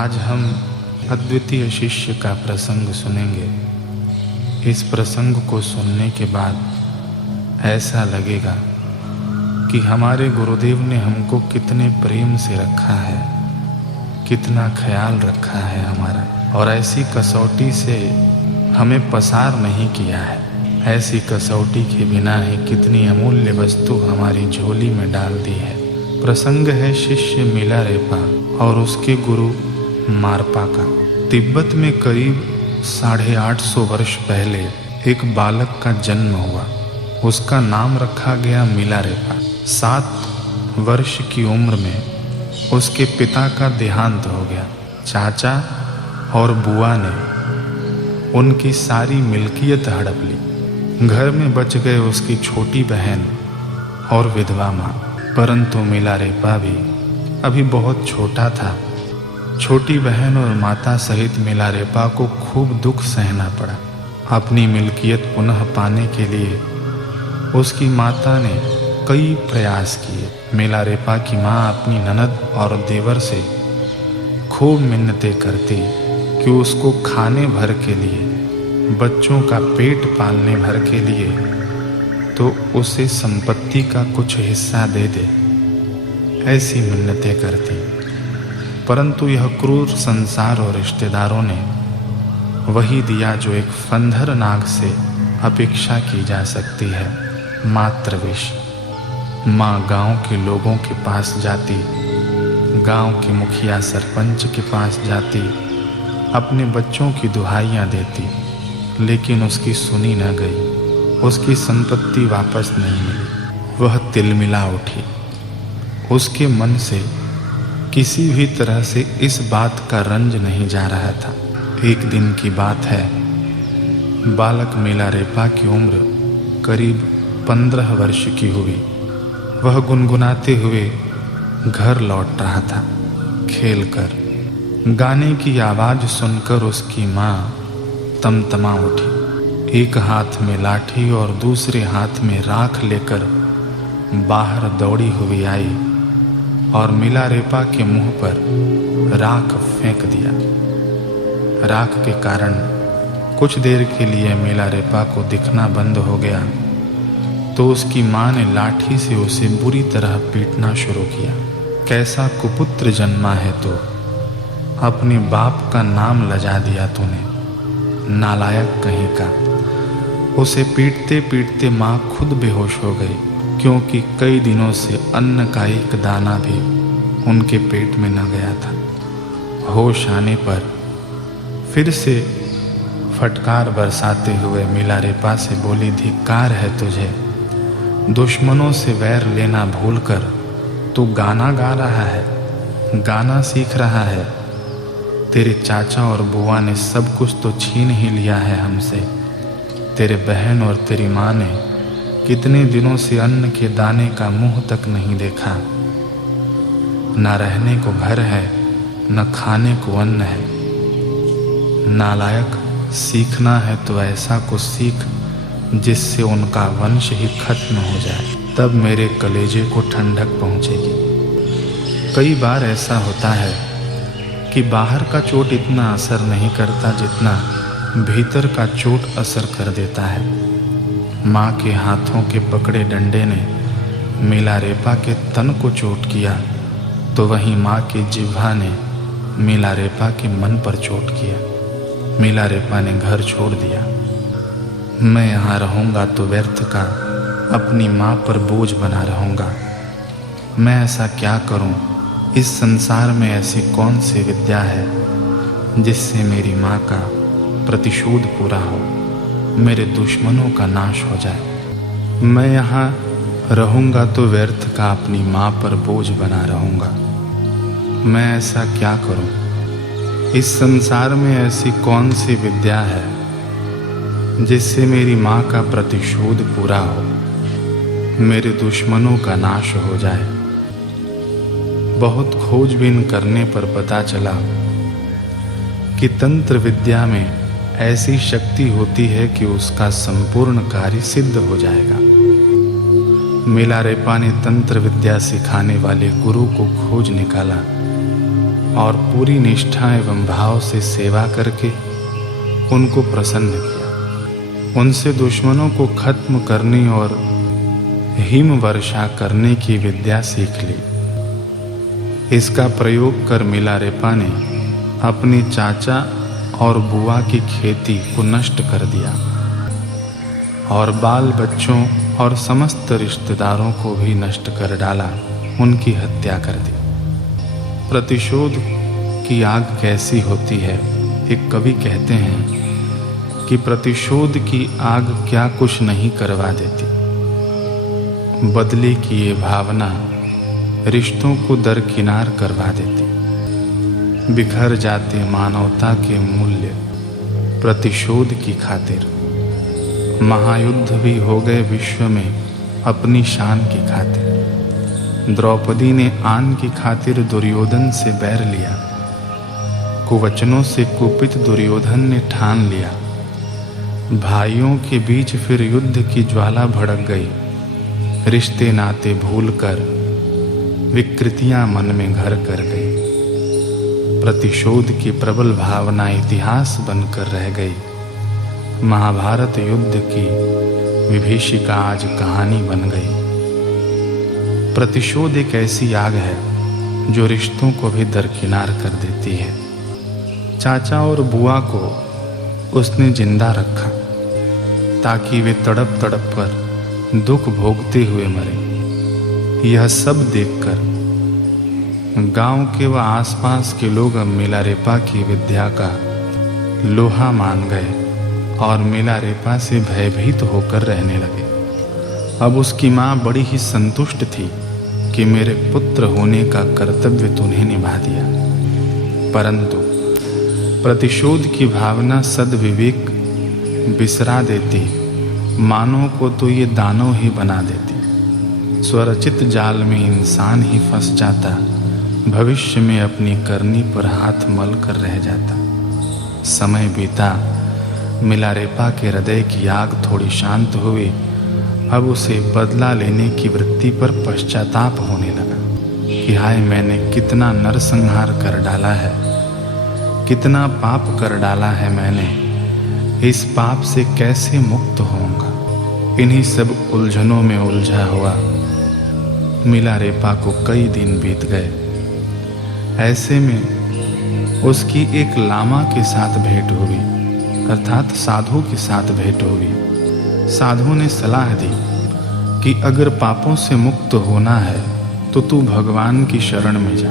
आज हम अद्वितीय शिष्य का प्रसंग सुनेंगे। इस प्रसंग को सुनने के बाद ऐसा लगेगा कि हमारे गुरुदेव ने हमको कितने प्रेम से रखा है, कितना ख्याल रखा है हमारा, और ऐसी कसौटी से हमें पसार नहीं किया है। ऐसी कसौटी के बिना ही कितनी अमूल्य वस्तु हमारी झोली में डाल दी है। प्रसंग है शिष्य मिलारेपा और उसके गुरु मारपा का। तिब्बत में करीब 850 वर्ष पहले एक बालक का जन्म हुआ। उसका नाम रखा गया मिलारेपा। 7 वर्ष की उम्र में उसके पिता का देहांत हो गया। चाचा और बुआ ने उनकी सारी मिल्कियत हड़प ली। घर में बच गए उसकी छोटी बहन और विधवा माँ। परंतु मिलारेपा भी अभी बहुत छोटा था। छोटी बहन और माता सहित मिलारेपा को खूब दुख सहना पड़ा। अपनी मिल्कियत पुनः पाने के लिए उसकी माता ने कई प्रयास किए। मिलारेपा की माँ अपनी ननद और देवर से खूब मिन्नतें करती कि उसको खाने भर के लिए, बच्चों का पेट पालने भर के लिए तो उसे संपत्ति का कुछ हिस्सा दे दे। ऐसी मिन्नतें करती, परंतु यह क्रूर संसार और रिश्तेदारों ने वही दिया जो एक फंधर नाग से अपेक्षा की जा सकती है, मात्र विष। माँ गांव के लोगों के पास जाती, गांव के मुखिया सरपंच के पास जाती, अपने बच्चों की दुहाइयाँ देती, लेकिन उसकी सुनी न गई। उसकी संपत्ति वापस नहीं मिली। वह तिलमिला उठी। उसके मन से किसी भी तरह से इस बात का रंज नहीं जा रहा था। एक दिन की बात है, बालक मिलारेपा की उम्र करीब 15 वर्ष की हुई। वह गुनगुनाते हुए घर लौट रहा था, खेलकर। गाने की आवाज़ सुनकर उसकी माँ तमतमा उठी। एक हाथ में लाठी और दूसरे हाथ में राख लेकर बाहर दौड़ी हुई आई और मिलारेपा के मुंह पर राख फेंक दिया। राख के कारण कुछ देर के लिए मिलारेपा को दिखना बंद हो गया, तो उसकी माँ ने लाठी से उसे बुरी तरह पीटना शुरू किया। कैसा कुपुत्र जन्मा है तो, अपने बाप का नाम लजा दिया तूने, नालायक कहीं का। उसे पीटते पीटते माँ खुद बेहोश हो गई, क्योंकि कई दिनों से अन्न का एक दाना भी उनके पेट में न गया था। होश आने पर फिर से फटकार बरसाते हुए मिलारेपा से बोली, धिक्कार है तुझे, दुश्मनों से वैर लेना भूलकर तू गाना गा रहा है, गाना सीख रहा है। तेरे चाचा और बुआ ने सब कुछ तो छीन ही लिया है हमसे। तेरे बहन और तेरी माँ ने कितने दिनों से अन्न के दाने का मुंह तक नहीं देखा। न रहने को घर है, न खाने को अन्न है। नालायक, सीखना है तो ऐसा कुछ सीख जिससे उनका वंश ही खत्म हो जाए, तब मेरे कलेजे को ठंडक पहुंचेगी। कई बार ऐसा होता है कि बाहर का चोट इतना असर नहीं करता जितना भीतर का चोट असर कर देता है। माँ के हाथों के पकड़े डंडे ने मिलारेपा के तन को चोट किया, तो वहीं माँ की जिह्वा ने मिलारेपा के मन पर चोट किया। मिलारेपा ने घर छोड़ दिया। मैं यहाँ रहूँगा तो व्यर्थ का अपनी माँ पर बोझ बना रहूँगा। मैं ऐसा क्या करूँ? इस संसार में ऐसी कौन सी विद्या है जिससे मेरी माँ का प्रतिशोध पूरा हो, मेरे दुश्मनों का नाश हो जाए। मैं यहाँ रहूँगा तो व्यर्थ का अपनी माँ पर बोझ बना रहूँगा। मैं ऐसा क्या करूँ? इस संसार में ऐसी कौन सी विद्या है जिससे मेरी माँ का प्रतिशोध पूरा हो, मेरे दुश्मनों का नाश हो जाए। बहुत खोजबीन करने पर पता चला कि तंत्र विद्या में ऐसी शक्ति होती है कि उसका संपूर्ण कार्य सिद्ध हो जाएगा। मिलारेपा ने तंत्र विद्या सिखाने वाले गुरु को खोज निकाला। और पूरी निष्ठा एवं भाव से सेवा करके उनको प्रसन्न किया। उनसे दुश्मनों को खत्म करने और हिम वर्षा करने की विद्या सीख ली। इसका प्रयोग कर मिलारेपा ने अपने चाचा और बुआ की खेती को नष्ट कर दिया और बाल बच्चों और समस्त रिश्तेदारों को भी नष्ट कर डाला, उनकी हत्या कर दी। प्रतिशोध की आग कैसी होती है? एक कवि कहते हैं कि प्रतिशोध की आग क्या कुछ नहीं करवा देती। बदले की ये भावना रिश्तों को दरकिनार करवा देती। बिखर जाते मानवता के मूल्य प्रतिशोध की खातिर। महायुद्ध भी हो गए विश्व में अपनी शान की खातिर। द्रौपदी ने आन की खातिर दुर्योधन से बैर लिया। कुवचनों से कुपित दुर्योधन ने ठान लिया। भाइयों के बीच फिर युद्ध की ज्वाला भड़क गई। रिश्ते नाते भूलकर विकृतियां मन में घर कर गई। प्रतिशोध की प्रबल भावना इतिहास बनकर रह गई। महाभारत युद्ध की विभीषिका आज कहानी बन गई। प्रतिशोध एक ऐसी आग है जो रिश्तों को भी दरकिनार कर देती है। चाचा और बुआ को उसने जिंदा रखा ताकि वे तड़प तड़प कर दुख भोगते हुए मरे। यह सब देखकर गांव के व आसपास के लोग अब मिलारेपा की विद्या का लोहा मान गए और मिलारेपा से भयभीत होकर रहने लगे। अब उसकी माँ बड़ी ही संतुष्ट थी कि मेरे पुत्र होने का कर्तव्य तूने निभा दिया। परंतु प्रतिशोध की भावना सद्विवेक बिसरा देती। मानव को तो ये दानव ही बना देती। स्वरचित जाल में इंसान ही फंस जाता। भविष्य में अपनी करनी पर हाथ मल कर रह जाता। समय बीता, मिलारेपा के हृदय की आग थोड़ी शांत हुई। अब उसे बदला लेने की वृत्ति पर पश्चाताप होने लगा कि हाय, मैंने कितना नरसंहार कर डाला है, कितना पाप कर डाला है मैंने। इस पाप से कैसे मुक्त होऊंगा? इन्हीं सब उलझनों में उलझा हुआ मिलारेपा को कई दिन बीत गए। ऐसे में उसकी एक लामा के साथ भेंट हुई, अर्थात साधु के साथ भेंट हुई। साधु ने सलाह दी कि अगर पापों से मुक्त होना है तो तू भगवान की शरण में जा।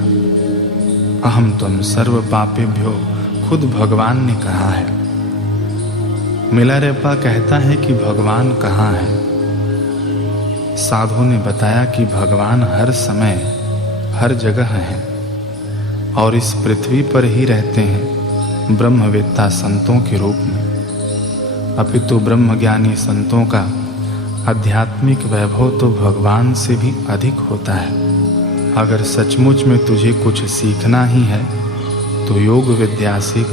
अहम त्वं सर्व पापेभ्यो, खुद भगवान ने कहा है। मिलारेपा कहता है कि भगवान कहाँ है? साधु ने बताया कि भगवान हर समय हर जगह हैं और इस पृथ्वी पर ही रहते हैं ब्रह्मवेत्ता संतों के रूप में। अपितु ब्रह्मज्ञानी संतों का आध्यात्मिक वैभव तो भगवान से भी अधिक होता है। अगर सचमुच में तुझे कुछ सीखना ही है तो योग विद्या सीख,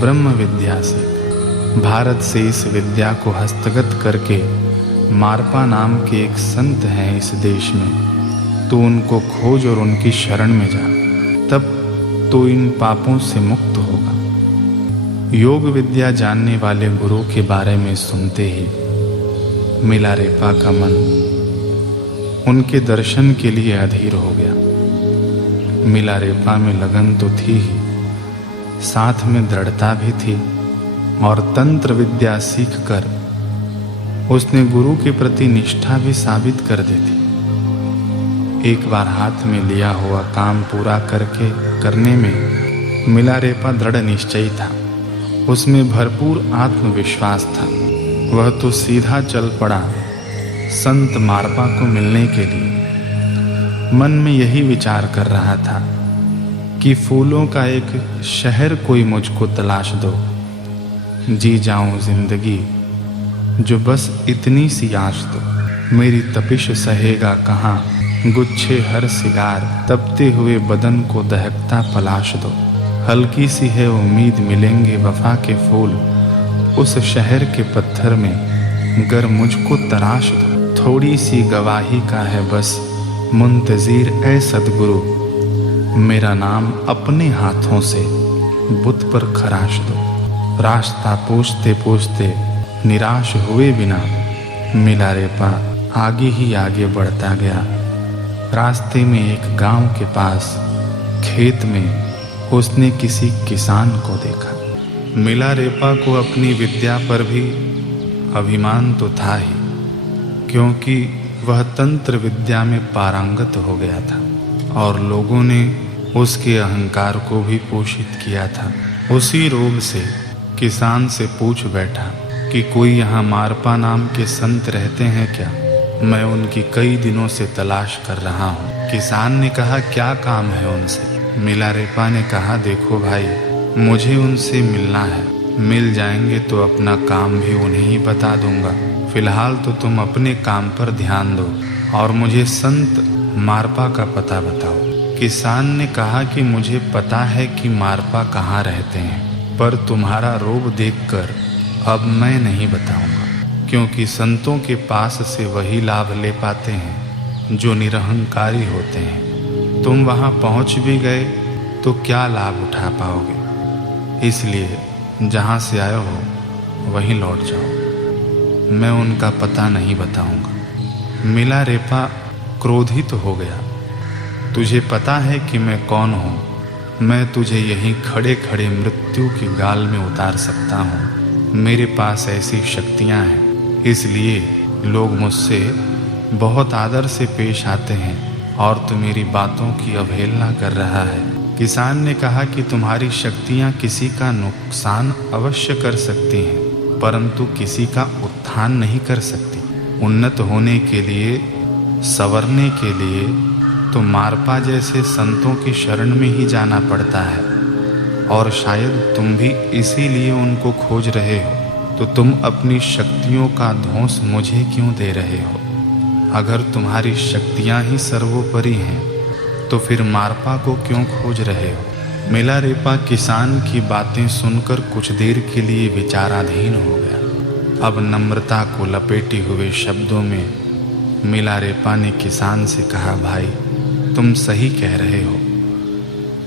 ब्रह्म विद्या सीख। भारत से इस विद्या को हस्तगत करके मारपा नाम के एक संत हैं इस देश में, तू उनको खोज और उनकी शरण में जा, तब तो इन पापों से मुक्त होगा। योग विद्या जानने वाले गुरु के बारे में सुनते ही मिलारेपा का मन उनके दर्शन के लिए अधीर हो गया। मिलारेपा में लगन तो थी ही, साथ में दृढ़ता भी थी और तंत्र विद्या सीखकर उसने गुरु के प्रति निष्ठा भी साबित कर दी थी। एक बार हाथ में लिया हुआ काम पूरा करने में मिलारेपा दृढ़ निश्चयी था। उसमें भरपूर आत्मविश्वास था। वह तो सीधा चल पड़ा संत मारपा को मिलने के लिए। मन में यही विचार कर रहा था कि फूलों का एक शहर कोई मुझको तलाश दो, जी जाऊं जिंदगी जो बस इतनी सी आश दो। मेरी तपिश सहेगा कहाँ, गुच्छे हर सिगार, तपते हुए बदन को दहकता पलाश दो। हल्की सी है उम्मीद मिलेंगे वफा के फूल, उस शहर के पत्थर में गर मुझको तराश दो। थोड़ी सी गवाही का है बस मुंतज़िर ए सदगुरु, मेरा नाम अपने हाथों से बुत पर खराश दो। रास्ता पूछते पूछते निराश हुए बिना मिलारेपा आगे ही आगे बढ़ता गया। रास्ते में एक गांव के पास खेत में उसने किसी किसान को देखा। मिलारेपा को अपनी विद्या पर भी अभिमान तो था ही, क्योंकि वह तंत्र विद्या में पारंगत हो गया था और लोगों ने उसके अहंकार को भी पोषित किया था। उसी रोग से किसान से पूछ बैठा कि कोई यहाँ मारपा नाम के संत रहते हैं क्या? मैं उनकी कई दिनों से तलाश कर रहा हूँ। किसान ने कहा, क्या काम है उनसे? मिलारेपा ने कहा, देखो भाई, मुझे उनसे मिलना है। मिल जाएंगे तो अपना काम भी उन्हें ही बता दूंगा। फिलहाल तो तुम अपने काम पर ध्यान दो और मुझे संत मारपा का पता बताओ। किसान ने कहा कि मुझे पता है कि मारपा कहाँ रहते हैं, पर तुम्हारा रोग देखकर अब मैं नहीं बताऊंगा, क्योंकि संतों के पास से वही लाभ ले पाते हैं जो निरहंकारी होते हैं। तुम वहाँ पहुँच भी गए तो क्या लाभ उठा पाओगे? इसलिए जहाँ से आए हो वहीं लौट जाओ। मैं उनका पता नहीं बताऊंगा। मिलारेपा क्रोधित हो गया। तुझे पता है कि मैं कौन हूँ? मैं तुझे यहीं खड़े खड़े मृत्यु की गाल में उतार सकता हूँ। मेरे पास ऐसी शक्तियाँ हैं, इसलिए लोग मुझसे बहुत आदर से पेश आते हैं और तू मेरी बातों की अवहेलना कर रहा है। किसान ने कहा कि तुम्हारी शक्तियाँ किसी का नुकसान अवश्य कर सकती हैं, परंतु किसी का उत्थान नहीं कर सकती। उन्नत होने के लिए, संवरने के लिए तो मारपा जैसे संतों की शरण में ही जाना पड़ता है, और शायद तुम भी इसीलिए उनको खोज रहे हो। तो तुम अपनी शक्तियों का धौंस मुझे क्यों दे रहे हो? अगर तुम्हारी शक्तियाँ ही सर्वोपरि हैं तो फिर मारपा को क्यों खोज रहे हो? मिलारेपा किसान की बातें सुनकर कुछ देर के लिए विचाराधीन हो गया। अब नम्रता को लपेटे हुए शब्दों में मिलारेपा ने किसान से कहा, भाई, तुम सही कह रहे हो।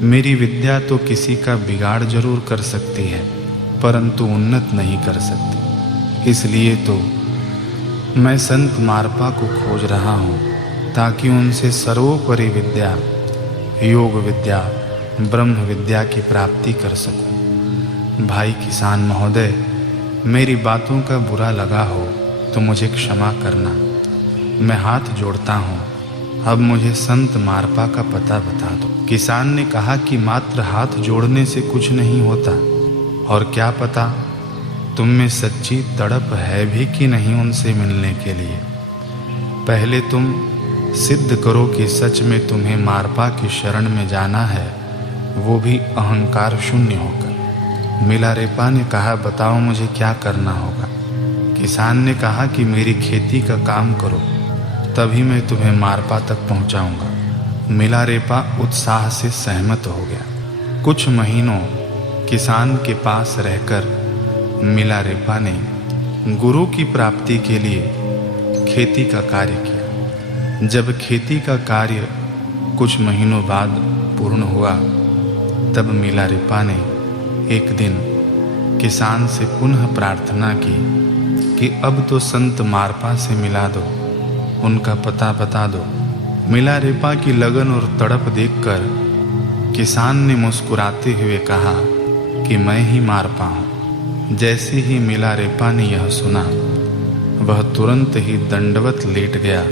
मेरी विद्या तो किसी का बिगाड़ जरूर कर सकती है, परंतु उन्नत नहीं कर सकती। इसलिए तो मैं संत मारपा को खोज रहा हूँ, ताकि उनसे सर्वोपरि विद्या, योग विद्या, ब्रह्म विद्या की प्राप्ति कर सकूं। भाई किसान महोदय, मेरी बातों का बुरा लगा हो तो मुझे क्षमा करना। मैं हाथ जोड़ता हूँ, अब मुझे संत मारपा का पता बता दो। किसान ने कहा कि मात्र हाथ जोड़ने से कुछ नहीं होता, और क्या पता तुम में सच्ची तड़प है भी कि नहीं उनसे मिलने के लिए। पहले तुम सिद्ध करो कि सच में तुम्हें मारपा की शरण में जाना है, वो भी अहंकार शून्य होकर। मिलारेपा ने कहा, बताओ मुझे क्या करना होगा। किसान ने कहा कि मेरी खेती का काम करो, तभी मैं तुम्हें मारपा तक पहुंचाऊंगा। मिलारेपा उत्साह से सहमत हो गया। कुछ महीनों किसान के पास रहकर मिलारेपा ने गुरु की प्राप्ति के लिए खेती का कार्य किया। जब खेती का कार्य कुछ महीनों बाद पूर्ण हुआ, तब मिलारेपा ने एक दिन किसान से पुनः प्रार्थना की कि अब तो संत मारपा से मिला दो, उनका पता बता दो। मिलारेपा की लगन और तड़प देखकर किसान ने मुस्कुराते हुए कहा कि मैं ही मारपा हूँ। जैसे ही मिलारेपा ने यह सुना, वह तुरंत ही दंडवत लेट गया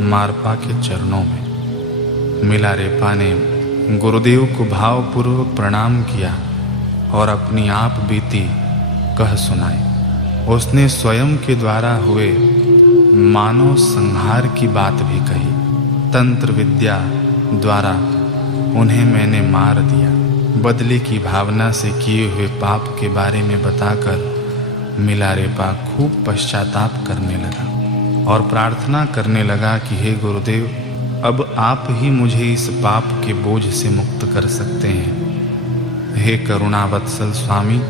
मारपा के चरणों में। मिलारेपा ने गुरुदेव को भावपूर्वक प्रणाम किया और अपनी आप बीती कह सुनाई। उसने स्वयं के द्वारा हुए मानव संहार की बात भी कही। तंत्र विद्या द्वारा उन्हें मैंने मार दिया। बदले की भावना से किए हुए पाप के बारे में बताकर मिलारेपा खूब पश्चाताप करने लगा और प्रार्थना करने लगा कि हे गुरुदेव, अब आप ही मुझे इस पाप के बोझ से मुक्त कर सकते हैं। हे करुणावत्सल स्वामी,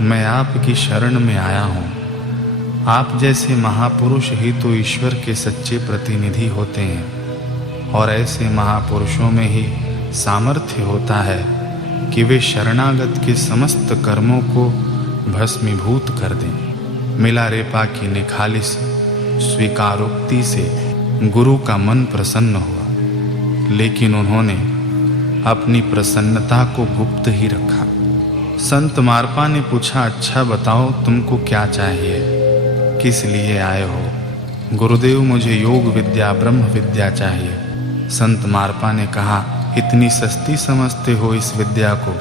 मैं आपकी शरण में आया हूँ। आप जैसे महापुरुष ही तो ईश्वर के सच्चे प्रतिनिधि होते हैं, और ऐसे महापुरुषों में ही सामर्थ्य होता है कि वे शरणागत के समस्त कर्मों को भस्मीभूत कर दें। मिलारेपा की निखालिस स्वीकारोक्ति से गुरु का मन प्रसन्न हुआ, लेकिन उन्होंने अपनी प्रसन्नता को गुप्त ही रखा। संत मारपा ने पूछा, अच्छा बताओ तुमको क्या चाहिए, किस लिए आए हो? गुरुदेव, मुझे योग विद्या ब्रह्म विद्या चाहिए। संत मारपा ने कहा, इतनी सस्ती समझते हो इस विद्या को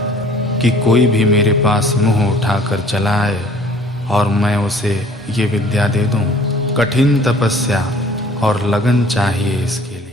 कि कोई भी मेरे पास मुंह उठाकर चला आए और मैं उसे ये विद्या दे दूं? कठिन तपस्या और लगन चाहिए इसके लिए।